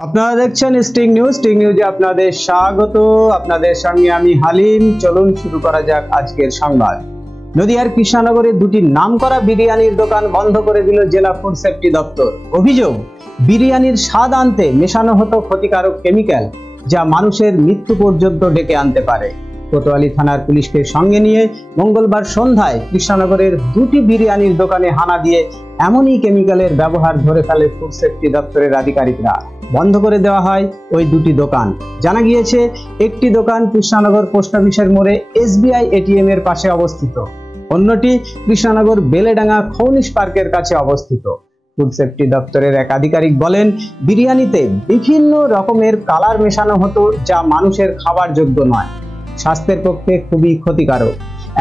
আপনারা দেখছেন স্টিং নিউজে আপনাদের স্বাগত। আপনাদের সঙ্গে আমি হালিম। চলুন শুরু করা যাক আজকের সংবাদ। নদিয়ার কৃষ্ণনগরে দুটি নামকরা বিরিয়ানির দোকান বন্ধ করে দিল জেলা ফুড সেফটি দপ্তর। অভিযোগ, বিরিয়ানির স্বাদ আনতে মেশানো হতো ক্ষতিকারক কেমিক্যাল, যা মানুষের মৃত্যু পর্যন্ত ডেকে আনতে পারে। কোতোয়ালি থানার পুলিশকে সঙ্গে নিয়ে মঙ্গলবার সন্ধ্যায় কৃষ্ণনগরের দুটি বিরিয়ানির দোকানে হানা দিয়ে এমনই কেমিক্যালের ব্যবহার ধরে ফেলে ফুড সেফটি দপ্তরের আধিকারিকরা। বন্ধ করে দেওয়া হয় ওই দুটি দোকান। জানা গিয়েছে, একটি দোকান কৃষ্ণনগর পোস্ট অফিসের মোড়ে এসবিআই এটিএম এর পাশে অবস্থিত, অন্যটি কৃষ্ণনগর বেলেডাঙ্গা খৌনিশ পার্কের কাছে অবস্থিত। ফুড সেফটি দপ্তরের এক আধিকারিক বলেন, বিরিয়ানিতে বিভিন্ন রকমের কালার মেশানো হতো, যা মানুষের খাবার যোগ্য নয়, স্বাস্থ্যের পক্ষে খুবই ক্ষতিকারক।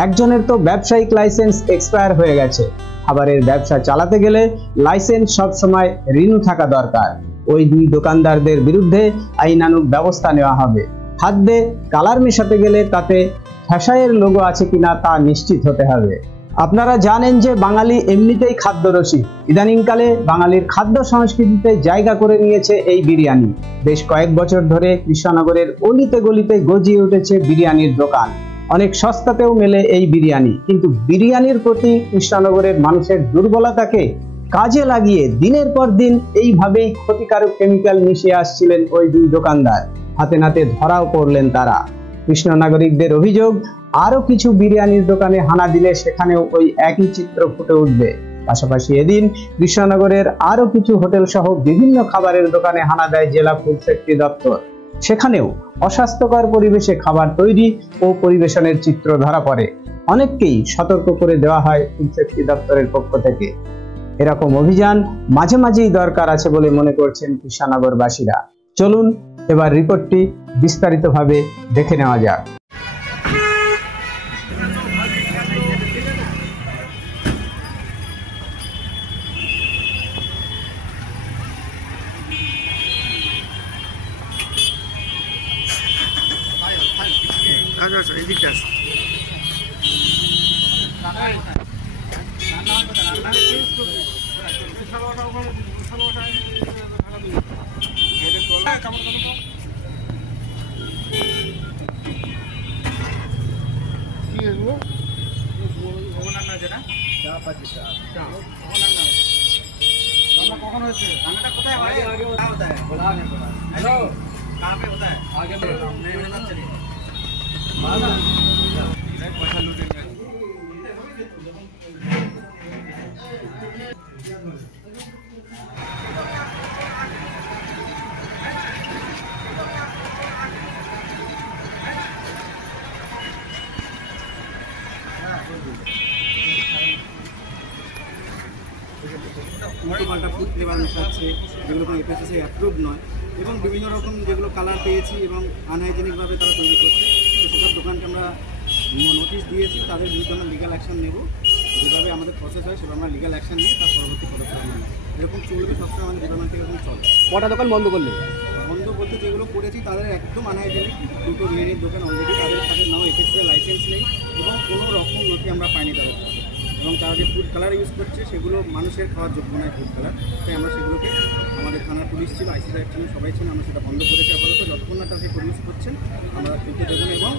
একজনের তো ব্যবসায়িক লাইসেন্স এক্সপায়ার হয়ে গেছে। খাবারের ব্যবসা চালাতে গেলে লাইসেন্স সবসময় রিনিউ থাকা দরকার। ওই দুই দোকানদারদের বিরুদ্ধে আইনানুগ ব্যবস্থা নেওয়া হবে। খাদ্যে কালার মেশাতে গেলে তাতে ফ্যাশাইয়ের লোগো আছে কিনা তা নিশ্চিত হতে হবে। আপনারা জানেন যে বাঙালি এমনিতেই খাদ্যরসিক। ইদানিংকালে বাঙালির খাদ্য সংস্কৃতিতে জায়গা করে নিয়েছে এই বিরিয়ানি। বেশ কয়েক বছর ধরে কৃষ্ণনগরের অলিতে গলিতে গজিয়ে উঠেছে বিরিয়ানির দোকান। অনেক সস্তাতেও মেলে এই বিরিয়ানি, কিন্তু বিরিয়ানির প্রতি কৃষ্ণনগরের মানুষের দুর্বলতাকে কাজে লাগিয়ে দিনের পর দিন এইভাবেই ক্ষতিকারক কেমিক্যাল মিশিয়ে আসছিলেন ওই দুই দোকানদার। হাতে নাতে ধরাও পড়লেন তারা। কৃষ্ণনাগরিকদের অভিযোগ, আরো কিছু বিরিয়ানির দোকানে হানা দিলে সেখানেও ওই একই চিত্র ফুটে উঠবে। পাশাপাশি এদিন কৃষ্ণনগরের আরো কিছু হোটেল সহ বিভিন্ন খাবারের দোকানে হানা দেয় জেলা ফুড সেফটি দপ্তর। সেখানেও অস্বাস্থ্যকর পরিবেশে খাবার তৈরি ও পরিবেশনের চিত্র ধরা পড়ে। অনেককেই সতর্ক করে দেওয়া হয় ফুড সেফটি দপ্তরের পক্ষ থেকে। এরকম অভিযান মাঝে মাঝেই দরকার আছে বলে মনে করছেন কৃষ্ণনগরবাসীরা। চলুন এবার রিপোর্টটি বিস্তারিতভাবে দেখে নেওয়া যাক। कौन होते हैं? खाना कोता है भाई आगे होता है बोला नहीं पता हेलो कहां पे होता है आगे नहीं मेरे साथ चलिए माना पैसा लूटे উল্টোপাল্টা ফুড ফ্লেভার মেশাচ্ছে, যেগুলো কোনো এফএসএসআই অ্যাপ্রুভ নয়, এবং বিভিন্ন রকম যেগুলো কালার পেয়েছি এবং আনহাইজেনিকভাবে তারা তৈরি করছে। তো সেসব দোকানকে আমরা নোটিশ দিয়েছি, তাদের বিরুদ্ধে আমরা লিগাল অ্যাকশন নেব। যেভাবে আমাদের প্রসেস হয় সেভাবে আমরা লিগাল অ্যাকশন নিই, তার পরবর্তী পদক্ষেপ নেব। এরকম চলবে সবসময়, আমাদের ডিপার্টমেন্ট থেকে এরকম চলে। কটা দোকান বন্ধ করলে? বন্ধ বলতে যেগুলো করেছি তাদের একদম আনহাইজেনিক। দুটো বিরিয়ানির দোকান অলরেডি, তাদের নাও এফএসএসআই লাইসেন্স নেই এবং কোনো রকম নথি আমরা পাইনি তাদের কাছে। এবং তারা যে ফুড কালার ইউজ করছে সেগুলো মানুষের খাওয়ার যোগ্য নয় ফুড কালার। তাই আমরা সেগুলোকে, আমাদের থানার পুলিশ ছিল, আইসি সাহেব ছিল, সবাই ছিল, আমরা সেটা বন্ধ করেছি আপাতত। যতক্ষণ না তারা সে ইউজ করছেন আমরা খুলতে দেবো না।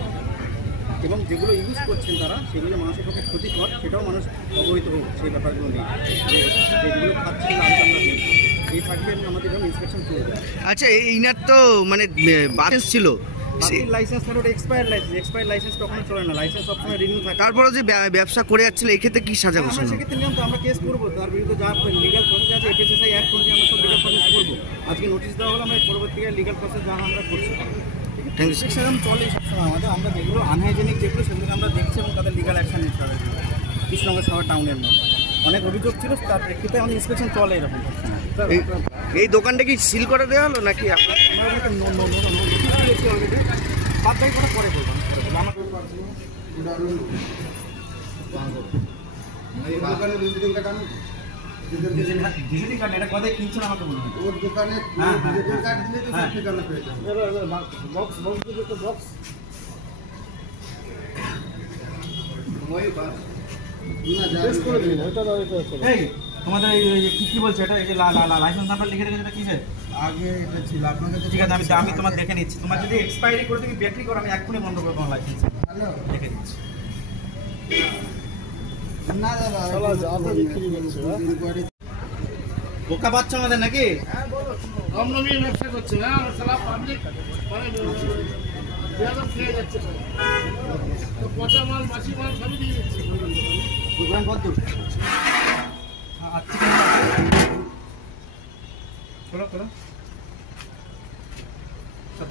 এবং যেগুলো ইউজ করছেন তারা, সেগুলো মানুষের পক্ষে ক্ষতিকর, সেটাও মানুষ অবহিত হোক সেই ব্যাপারগুলো নিয়ে। যেগুলো খাচ্ছে আগে আমরা দিই এই থাকবে, আমাদের এখানে ইন্সপেকশন চলবে। আচ্ছা, এইনার তো মানে লাইসেন্স ছিল, লাইসেন্স তার ওটা এক্সপায়ার লাইসেন্স কখনো চলে না, লাইসেন্স সবসময় রিনিউ থাকে। তারপরে যে ব্যবসা করে যাচ্ছিল, এই ক্ষেত্রে কি সাজা ঘোষণা? সেক্ষেত্রে নিয়ম তো আমরা কেস করবো, তার বিরুদ্ধে যা লিগাল প্রসেস আছে এফএসএসআই অ্যাক্ট অনুযায়ী আমরা সব লিগাল প্রসেস করবো। আজকে নোটিশ দেওয়া হলো, আমরা পরবর্তীকালে লিগাল প্রসেস যা আমরা করছি। Thank you. সেরকম চলে সবসময় আমাদের। আমরা যেগুলো আনহাইজেনিক যেগুলো সেগুলোকে আমরা দেখছি এবং তাদের লিগাল অ্যাকশন নিতে হবে। কৃষ্ণনগর শহর টাউনের মধ্যে অনেক অভিযোগ ছিল, তার প্রেক্ষিতে আমাদের ইন্সপেকশন চলে এরকম। এই দোকানটা কি সিল করে দেওয়া হলো নাকি? আমরা দিয়েছি অলরেডি, বাদ বাকি কথা পরে করবো। ভিজিটিং কার্ড এটা কোথায় কিনছেন আমাকে বলুন। ওর দোকানে ভিজিটিং কার্ড দিলে তো সব ঠিকানা পেয়ে যাবেন। বক্স দিলে তো বক্স ওই বাস না জাস্ট করে দিন, ওটা দাও, এটা করে। এই তোমাদের এই কি বলছে এটা? এই যে লাইসেন্স নাম্বার লিখে রেখেছে, এটা কিসের? আগে এটা ছিল আপনাকে তো ঠিক আছে, আমি তোমার দেখে নিচ্ছি। তোমার যদি এক্সপায়ারি করে তুমি বিক্রি করো, আমি এক্ষুনি বন্ধ করবো তোমার লাইসেন্স। হ্যালো দেখে দিচ্ছি। না দাদা চলো যাও বিক্রি করছো বোকা বাচ্চা আমাদের নাকি? কম দামে ব্যবসা করছে না, সালা পাবলিক মানে বেয়াদব খেয়ে যাচ্ছে। তো পচা মাল বাসি মাল সবই দিয়ে দিচ্ছে। দোকান কত? আচ্ছা চলো চলো সব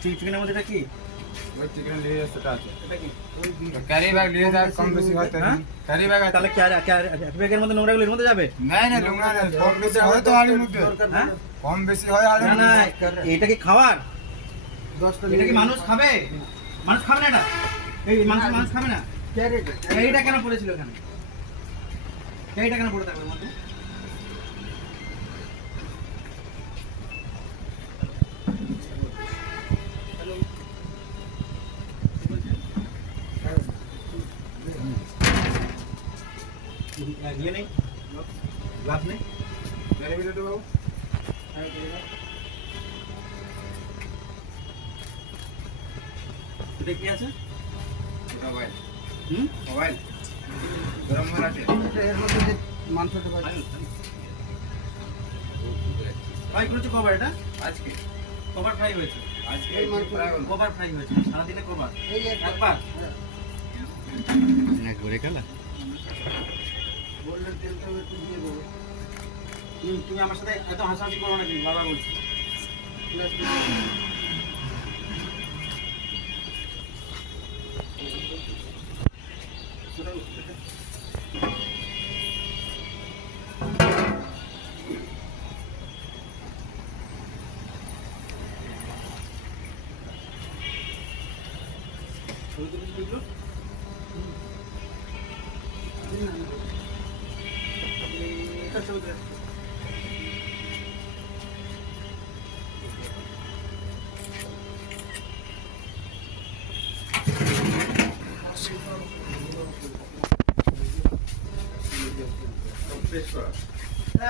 চিকেনের মধ্যে এটা কি? ওই চিকেন নিয়ে আসতে আছে এটা কি? ক্যারি ব্যাগ নিয়ে যাও, কম বেশি হয় তো হ্যাঁ? ক্যারি ব্যাগ আছে। তাহলে এক ব্যাগের মধ্যে নোংরাগুলো এর মধ্যে যাবে? না না নোংরা না, কম বেশি হয় তো হাড়ির মধ্যে, হ্যাঁ কম বেশি হয় হাড়ির না না, মধ্যে। এটা কি খাবার? 10টা এটা কি মানুষ খাবে? মানুষ খাবে না এটা? এই মানুষ খাবে না? ক্যারেট এইটা কেন পড়েছিল এখানে? এইটা কেন পড়ে থাকবে এর মধ্যে? ইয়ে নেই, লাভ নেই। ক্যারি ব্যাগ দাও বাবু। এটা কি আছে? মোবাইল হুম? মোবাইল গরম হয়ে আছে। এর মধ্যে যে মাংসটা ভাজি ফ্রাই করেছো কবার এটা? আজকে কবার ফ্রাই হয়েছে? আজকে এই মাংস কবার ফ্রাই হয়েছে? সারাদিনে কবার? এই একবার? বললেন তেলটা একটু দিয়ে দেবো তুমি আমার সাথে এত হাসাহাসি করো নাকি? বারবার বলছি।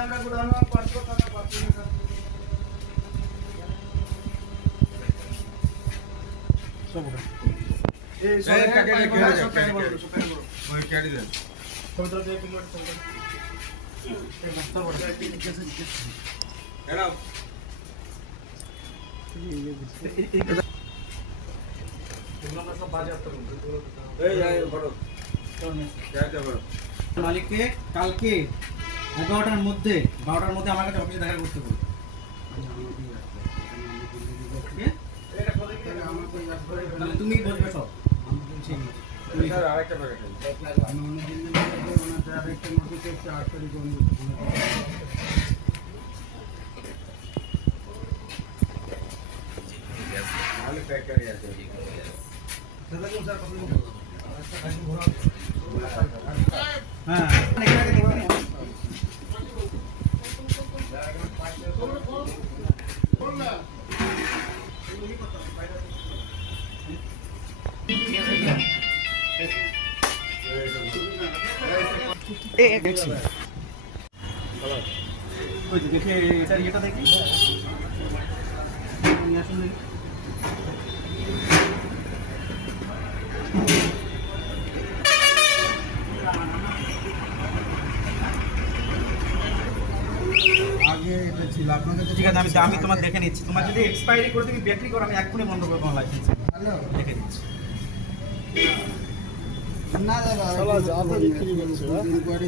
আমরা গুড়ানো পাঁচশো টাকা পাচ্ছি এই সব ওই ক্যারি দেন। এরাও এই আয় বড় ক্যারি বড়। মালিককে কালকে 11টার মধ্যে 12টার মধ্যে আমার কাছে অফিসে দেখা করতে বলবো। তাহলে তুমি বলবে সব। ঠিক আছে। স্যার আরেকটা প্যাকেট আরেকটা নোটিশ এসছে 8 তারিখ তাহলে প্যাকেটই আছে। হ্যাঁ ওই যে দেখে এটার ইয়েটা দেখি নিয়ে আসুন দেখি। আগে এটা ছিল আপনাকে তো ঠিক আছে, আমি তোমার দেখে নিচ্ছি। তোমার যদি এক্সপায়ারি করে তুমি বিক্রি করো, আমি এক্ষুনি বন্ধ করবো তোমার লাইসেন্স। হ্যালো দেখে দিচ্ছি। না দাদা চলো যাও বিক্রি করছো ইনকোয়ারি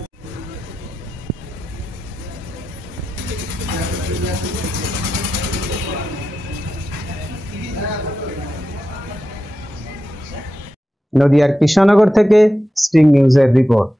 নদিয়ার কৃষ্ণনগর থেকে স্টিং নিউজের রিপোর্ট।